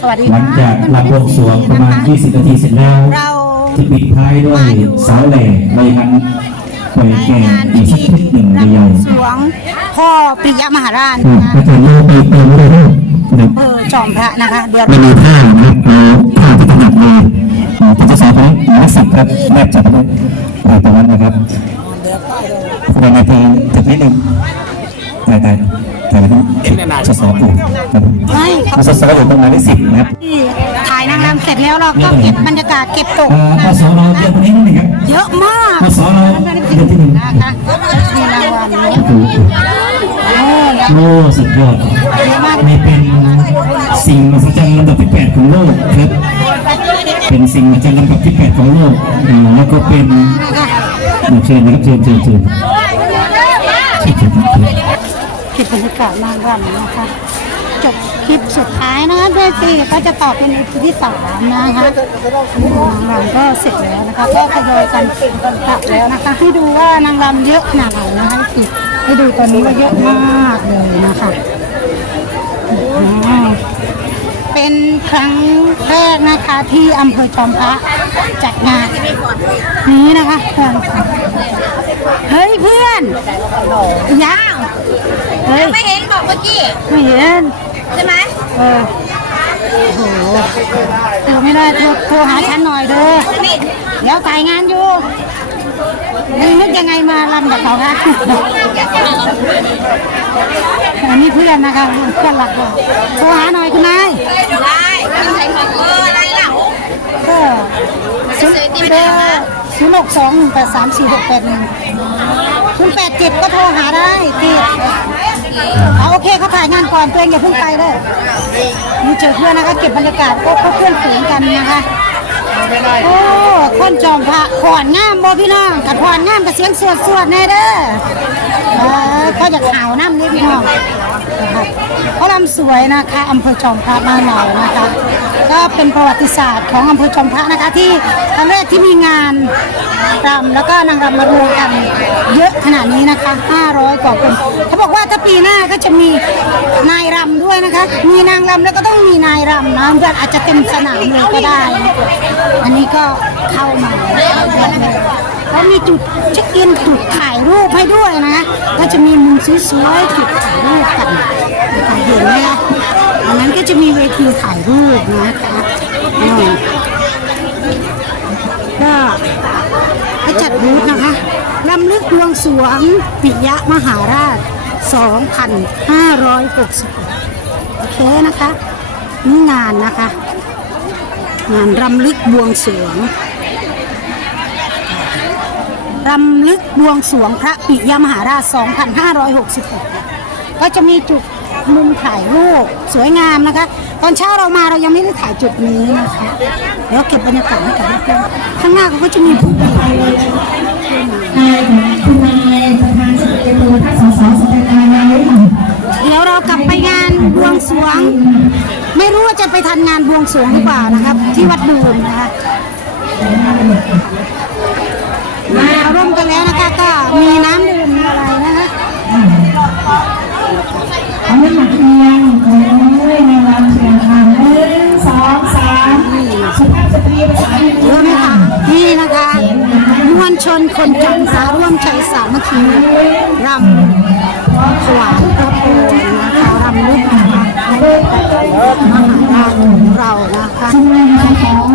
สวัสดีหลัค่ะงจากลำบวงสรวงประมาณนะคะ20 นาทีเสร็จแล้วเราจะปิดท้ายด้วยสาวแหล่ในกันปล่อยแก่งานอีพิกสักธีคลิปหนึ่งรำบเดียววงสรวงพ่อปิยมหาราชอ่านะก็จะโยกไปเติมด้วยนะอำเภอจอมพระนะคะเดี๋ยวไม่มีท่านะครับเอาท่าที่ถนัดเลยอ่าที่จะสอนไปนักสิบครับแนบจับไปอ่าตรงนั้นนะครับแสดงในเพลงถึงนิดนึงแต่แต่แต่ ละที่จะสอนอยู่นะครับไม่เขามาสอนอยู่ตรงหมายเลขสิบนะครับที่ถ่ายนางรำเสร็จแล้วเราก็เก็บบรรยากาศเก็บตก อ่ามาสอนเราเยอะกว่านี้นิดนึงครับเยอะมากมาสอนเราเดือนที่หนึ่งนะคะมีรางวัลเยอะคือโอ้แล้วโลสุดยอดนี่เป็นสิ่งมหัศจรรย์ลำดับที่แปดของโลกครับ เป็นสิ่งมหัศจรรย์ลำดับที่แปดของโลกอ่าแล้วก็เป็นอ่าเชิญนะครับเชิญเชิญเชิญ เก็บบรรยากาศนางรำนะคะจบคลิปสุดท้ายนะคะด้วยสิก็จะต่อเป็นอีพีที่สามนะคะนางรำก็เสร็จแล้วนะคะก็ทยอยกันกลับแล้วนะคะ ให้ดูว่านางรำเยอะขนาดไหนนะคะสิให้ดูตอนนี้ก็เยอะมากเลยนะคะเป็นครั้งแรกนะคะที่อำเภอจอมพระจัดงานนี้นะคะเฮ้ยเพื่อนยาว ฮ้ย ไม่เห็นบอกเมื่อกี้ ไม่เห็น ใช่ไหมเออ โอ้โหเออไม่ได้โทรโทรหาฉันหน่อยเด้อเดี๋ยวถ่ายงานอยู่นี่นึกยังไงมาลำกับเขาคะอันนี้เพื่อนนะคะเพื่อนหลักเราโทรหาหน่อยคุณนายได้ใส่ของเอออะไรล่ะก็ศูนย์เบอร์ศูนย์หกสองหนึ่งแปดสามสี่หกแปดหนึ่งคุณแปดเจ็ดก็โทรหาได้ติด เอาโอเคเขาถ่ายงานก่อนตัวเองอย่าเพิ่งไปเลยนี่เจอเพื่อนนะคะเก็บบรรยากาศก็เพื่อนฝูงกันนะคะโอ้คนจอมพระขอนงามบ่พี่น้องกัดขอนงามกับเสียงสวดสวดแน่เด้อเออก็จะข่าวน้ำนี่พี่น้อง นะครับเขาลำสวยนะคะอำเภอจอมพระบ้านเรานะคะ ก็เป็นประวัติศาสตร์ของอำเภอจอมพระนะคะที่ครั้งแรกที่มีงานรำแล้วก็นางรำมารวมกันเยอะขนาดนี้นะคะ 500 กว่าคนเขาบอกว่าถ้าปีหน้าก็จะมีนายรำด้วยนะคะ มีนางรำแล้วก็ต้องมีนายรำนะเพื่อนอาจจะเต็มสนามเลยก็ได้ อันนี้ก็เข้ามาแล้วมีจุดเช็คอินจุดถ่ายรูปให้ด้วยนะก็จะมีมุมสวยๆจุดถ่ายรูปกันนะคะเห็นไหมคะอันนั้นก็ จะมีเวทีถ่ายรูปนะคะอืมก็จัดบูธนะคะรำลึกบวงสวงปิยะมหาราช 2566 โอเคนะคะ นี่งานนะคะ งานรำลึกบวงสวงรำลึกบวงสวงพระปิยมหาราช 2566 ก็จะมีจุด มุมถ่ายรูปสวยงามนะคะ ตอนเช้าเรามาเรายังไม่ได้ถ่ายจุดนี้นะคะเดี๋ยวเก็บบรรยากาศให้กับเพื่อนข้างหน้าเขาก็จะมีผู้ป่วยนายคุณนายประธานสภาตัวท่านสสสแตนบายไว้เดี๋ยวเรากลับไปงานบวงสรวง ไม่รู้ว่าจะไปทันงานบวงสรวงหรือเปล่านะครับ ที่วัดดูมนะคะ ชนคนจังสาร่วมใจสามัคคีรำถวายพระพรนะคะรำลึกนะคะมหาราชของเรานะคะ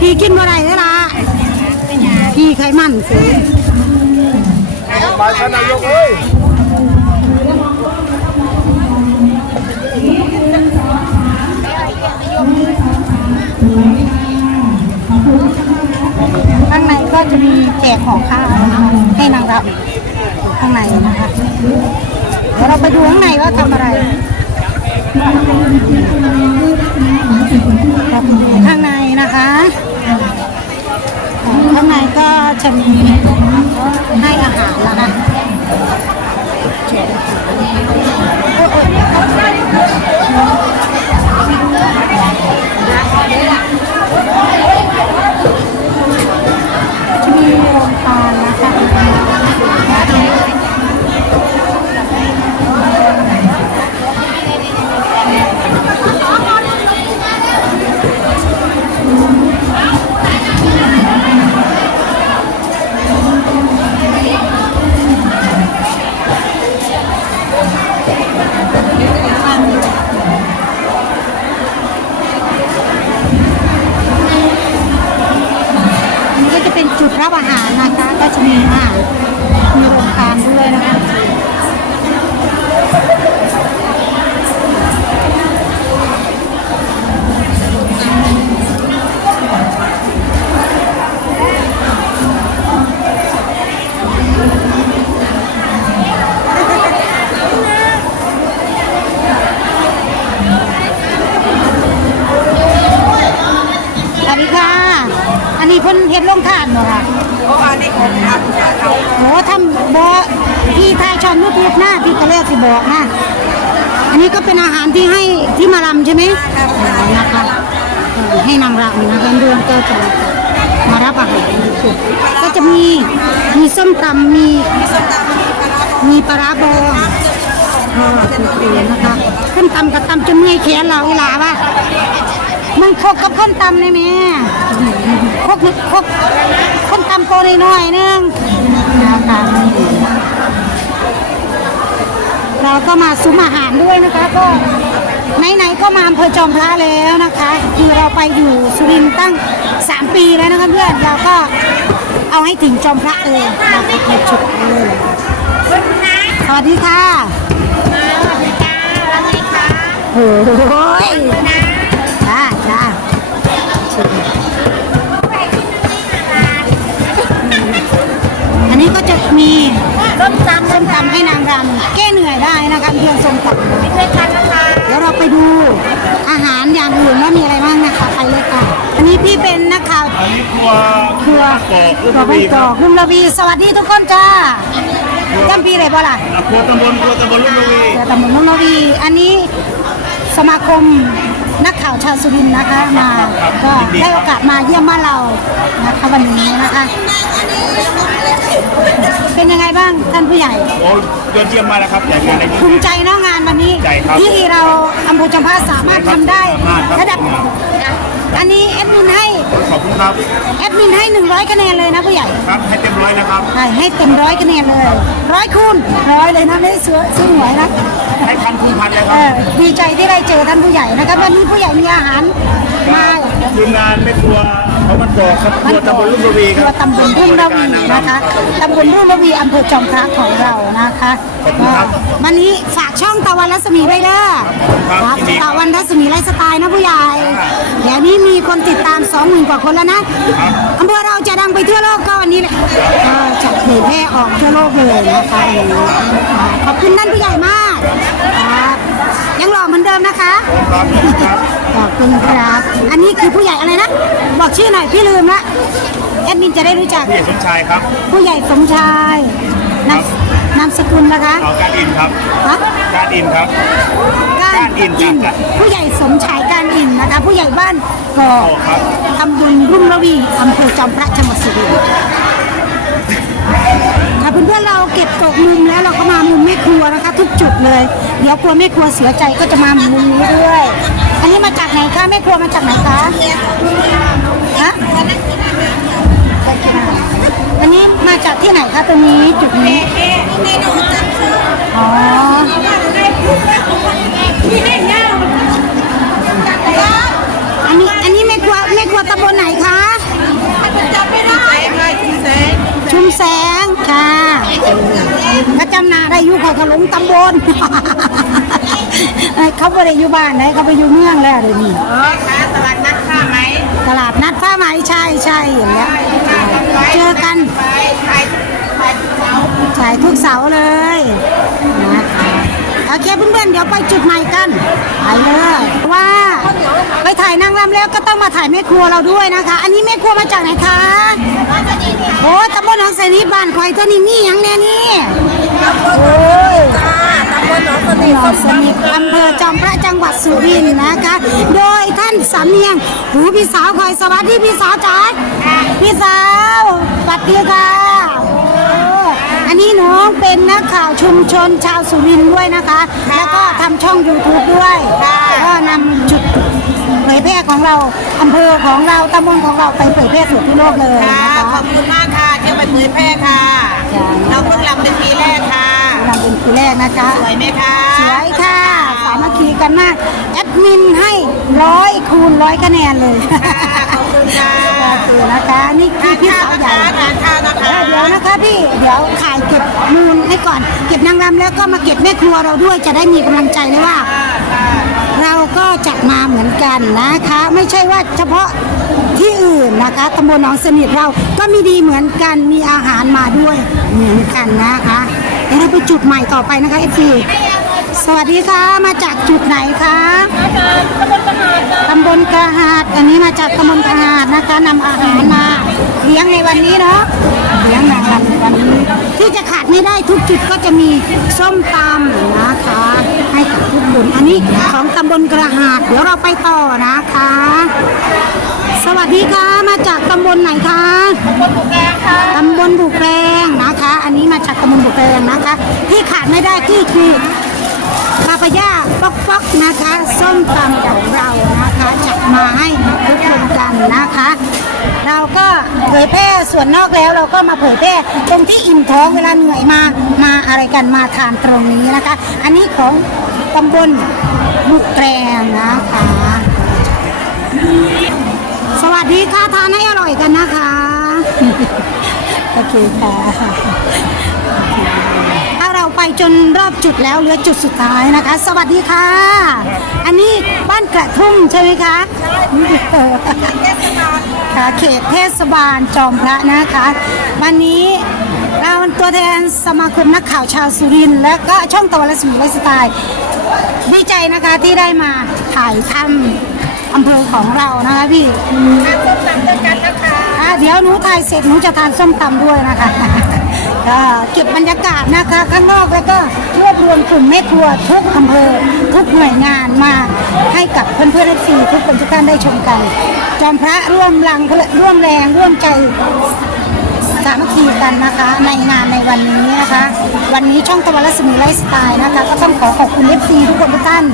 พี่กินอะได้เลยล่ะพี่ไขมันสูงไปท่นายกเอ้ยข้างในก็จะมีแจกของข้าวให้นางรับข้างในนะคะ ดี๋ยวเราไปดูข้างในว่าทำอะไรข้างในนะคะข้างในก็จะมีให้อาหารนะคะจะ มีอะมีโครงการด้วยนะคะ โอ้ทำบ่พี่ทายช่องยูทูบหน้าพี่ก็เรียกสิบอกนะ อันนี้ก็เป็นอาหารที่ให้ที่มารำใช่ไหมครับนะคะให้นางรำนะคะเดือนก็จะมารับอาหารก็จะมีมีส้มตำมีมีปลาบองเออสวยๆนะคะขึ้นตำกับตำจนเมื่อยแขนเราเวลาว่า มันคกกับข้นตำได้ไหมคกนิดคกข้นตำโตน้อยๆนึงนะคะเราก็มาซุ้มอาหารด้วยนะคะก็ไหนๆก็มาอำเภอจอมพระแล้วนะคะ คือเราไปอยู่สุรินทร์ตั้ง 3 ปีแล้วนะคะเพื่อนเราก็เอาให้ถึงจอมพระเลยนะคะไปจุดเลยสวัสดีค่ะโอ้ เพียงส้มตำด้วยกันนะคะเดี๋ยวเราไปดูอาหารอย่างอื่นว่ามีอะไรบ้างนะคะไปเลยค่ะ อันนี้พี่เป็นนักข่าวอันนี้ครัวครัวกอกครัวบ้านกอกรุ่มระวีสวัสดีทุกคนจ้าจำพี่เลยบ่ล่ะครัวตำบลครัวตำบลลุ่มระวีเดี๋ยวตำบลนุ่งนวี อันนี้สมาคมนักข่าวชาวสุรินทร์นะคะมาก็ได้โอกาสมาเยี่ยมบ้านเรานะคะวันนี้นะคะเป็นยังไงบ้างท่านผู้ใหญ่โอ้ยอดเยี่ยมมากแล้วครับใหญ่งานในภูมิใจเนอะงานวันนี้ใจครับที่เราอำเภอจอมพระสามารถทำได้มากครับ ระดับอันนี้แอดมินให้ขอบคุณครับแอดมินให้ 100 คะแนนเลยนะผู้ใหญ่ ครับให้เต็มร้อยนะครับ ให้ให้เต็มร้อยคะแนนเลยร้อยคูณร้อยเลยนะไม่ได้ซื้อซื้อหวยนะให้พันคูณพันเลยคเอรับ อดีใจที่ได้เจอท่านผู้ใหญ่นะครับวันนี้ผู้ใหญ่มีอาหารมา ทีมงานไม่ครัวเขามันกอกครับครัวตำบลลุ่มระวีคครัรัวตำบลรุ่มระวีนะคะตำบลรุ่มระวีอำเภอจอมพระของเรานะคะขอบคุณครับ วันนี้ฝากช่องตะวันรัศมีไว้เด้อครับยินดีครับตะวันรัศมีไลฟ์สไตล์นะผู้ใหญ่เดี๋ยวนี้มีคนติดตาม2 0,000กว่าคนแล้วนะอำเภอเราจะดังไปทั่วโลกก็วันนี้แหละก็จะเผยแพร่ออกทั่วโลกเลยนะคะวันนี้ขอบคุณท่านผู้ใหญ่มากครับยังหล่อเหมือนเดิมนะคะครับครับขอบคุณครับ อันนี้คือผู้ใหญ่อะไรนะ บอกชื่อหน่อยพี่ลืมละแอดมินจะได้รู้จักพี่เอกสมชายครับ ผู้ใหญ่สมชายนามนามสกุลนะคะเอาการอินครับฮะการอินครับ การการอินอินครับผู้ใหญ่สมชายการอินนะคะ ผู้ใหญ่บ้านกอโอ้ครับตำบลรุ่มระวีอำเภอจอมพระจังหวัดสุรินทร์ค่ะ เพื่อนๆเราเก็บตกมุมแล้วเราก็มามุมแม่ครัวนะคะ ทุกจุดเลย เดี๋ยวกลัวแม่ครัวเสียใจก็จะมามุมนี้ด้วย อันนี้มาจากไหนคะแม่ครัวมาจากไหนคะฮะอันนี้มาจากที่ไหนคะตรงนี้จุดนี้อ๋ออันนี้อันนี้แม่ครัวแม่ครัวตำบลไหนคะ อยู่เขาขลุงตำบลเอ้ยเขาไม่ได้อยู่บ้านไหนเขาไปอยู่เมืองแล้วเดี๋ยวนี้อ๋อค่ะตลาดนัดผ้าไหมตลาดนัดผ้าไหมใช่ใช่อย่างเงี้ยเจอกันไปไปไปเสาจ่ายทุกเสาร์เลยนะคะ โอเคเพื่อนๆเดี๋ยวไปจุดใหม่กันไปเลยว่าไปถ่ายนางรำแล้วก็ต้องมาถ่ายแม่ครัวเราด้วยนะคะ อันนี้แม่ครัวมาจากไหนคะโอ้ตำบลหนองไสนิทบ้านคอยตัวนี้มีหยังแน่นี่โอ้ยตำบลหนองสนิทหนองสนิทอำเภอจอมพระจังหวัดสุรินทร์นะคะ โดยท่านสำเนียงหูพี่สาวคอยสวัสดีพี่สาวจ๋าพี่สาวสวัสดีค่ะ อันนี้น้องเป็นนักข่าวชุมชนชาวสุรินทร์ด้วยนะคะ แล้วก็ทำช่อง YouTube ด้วยก็นำจุดเผยแพร่ของเราอำเภอของเราตำบลของเราไปเผยแพร่สู่ทั่วโลกเลยค่ะ นะคะขอบคุณมากค่ะที่มาเผยแพร่ค่ะเราเพิ่งรำเป็นปีแรกค่ะนำเป็นปีแรกนะคะ สวยไหมคะสวยค่ะ สามัคคีกันมาก แอดมินให้ร้อยคูณร้อยคะแนนเลยขอบ คุณค่ะโอเคนะคะนี่คือพี่สาวใหญ่ทานข้าวนะคะ เดี๋ยวนะคะพี่เดี๋ยวถ่ายเก็บมูลให้ก่อน เก็บนางรำแล้วก็มาเก็บแม่ครัวเราด้วยจะได้มีกำลังใจเลยว่า เราก็จะมาเหมือนกันนะคะ ไม่ใช่ว่าเฉพาะที่อื่นนะคะตำบลหนองสนิทเราก็มีดีเหมือนกันมีอาหารมาด้วยเหมือนกันนะคะเดี๋ยวเราไปจุดใหม่ต่อไปนะคะเอฟซี สวัสดีค่ะ มาจากจุดไหนคะตำบลกระหาดอันนี้มาจากตำบลกระหาดนะคะนำอาหารมาเลี้ยงในวันนี้เนาะเลี้ยงนางรำในวันนี้ที่จะขาดไม่ได้ทุกจุดก็จะมีส้มตำนะคะ ให้กับทุกคนอันนี้ของตำบลกระหาดเดี๋ยวเราไปต่อนะคะ สวัสดีค่ะมาจากตำบลไหนคะตำบลบุกแรงค่ะตำบลบุกแรงนะคะ อันนี้มาจากตำบลบุกแรงนะคะ ที่ขาดไม่ได้ที่คือ ปาปายาป๊อกป๊อกนะคะส้มตำของเรานะคะจัดมาให้ทุกคนกันนะคะ เราก็เผยแพร่ส่วนนอกแล้วเราก็มาเผยแพร่ตรงที่อิ่มท้องเวลาเหนื่อยมามาอะไรกันมาทานตรงนี้นะคะ อันนี้ของตำบลบุกแรงนะคะ สวัสดีค่ะทานให้อร่อยกันนะคะ โอเคค่ะถ้าเราไป จนรอบจุดแล้วเหลือจุดสุดท้ายนะคะ สวัสดีค่ะ อันนี้บ้านกระทุ่มใช่ไหมคะค่ะเขตเทศบาลจอมพระนะคะ วันนี้เราตัวแทนสมาคมนักข่าวชาวสุรินทร์และก็ช่องตะวันละสีไลฟ์สไตล์ดีใจนะคะที่ได้มาถ่ายทำอำเภอของเรานะคะพี่ส้มตำด้วยกันนะคะอะเดี๋ยวหนูถ่ายเสร็จหนูจะทานส้มตำด้วยนะคะ เก็บบรรยากาศนะคะ ข้างนอกแล้วก็รวบรวมกลุ่มแม่ครัวทุกอำเภอ ทุกหน่วยงานมาให้กับเพื่อนเพื่อนเอฟซีทุกคนทุกท่านได้ชมกัน จอมพระร่วมรังร่วมแรงร่วมใจสามัคคีกันนะคะ ในงานในวันนี้นะคะ วันนี้ช่องตะวันรัศมีไลฟ์สไตล์นะคะ ก็ต้องขอขอบคุณเอฟซีทุกคนทุกท่าน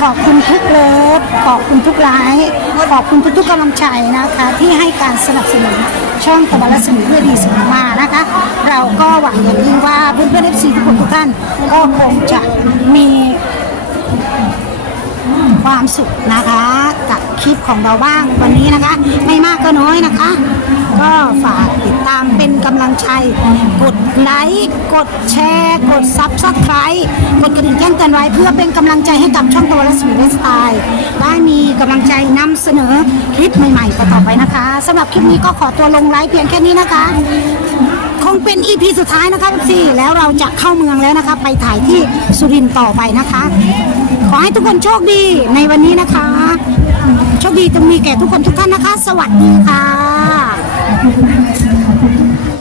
ขอบคุณทุกเลิฟขอบคุณทุกไลค์ขอบคุณทุกๆกำลังใจนะคะ ที่ให้การสนับสนุน ช่องตะวันรัศมีเพื่อดีสุขมานะคะ เราก็หวังอย่างยิ่งว่าเพื่อนเพื่อนเอฟซีทุกคนทุกท่านก็คงจะมีความสุขนะคะกับคลิปของเราบ้างวันนี้นะคะ ไม่มากก็น้อยนะคะ ก็ฝากติดตามเป็นกำลังใจ กดไลค์ กดแชร์ กดซับสไครต์กดกระดิ่งแจ้งเตือนไว้เพื่อเป็นกำลังใจให้กับช่องตัวและสวีสไตล์ได้มีกำลังใจนำเสนอคลิปใหม่ๆต่อไปนะคะสำหรับคลิปนี้ก็ขอตัวลงไลค์เพียงแค่นี้นะคะคงเป็น EP สุดท้ายนะคะพี่แล้วเราจะเข้าเมืองแล้วนะคะ ไปถ่ายที่สุรินทร์ต่อไปนะคะ ขอให้ทุกคนโชคดีในวันนี้นะคะ โชคดีจะมีแก่ทุกคนทุกท่านนะคะ สวัสดีค่ะ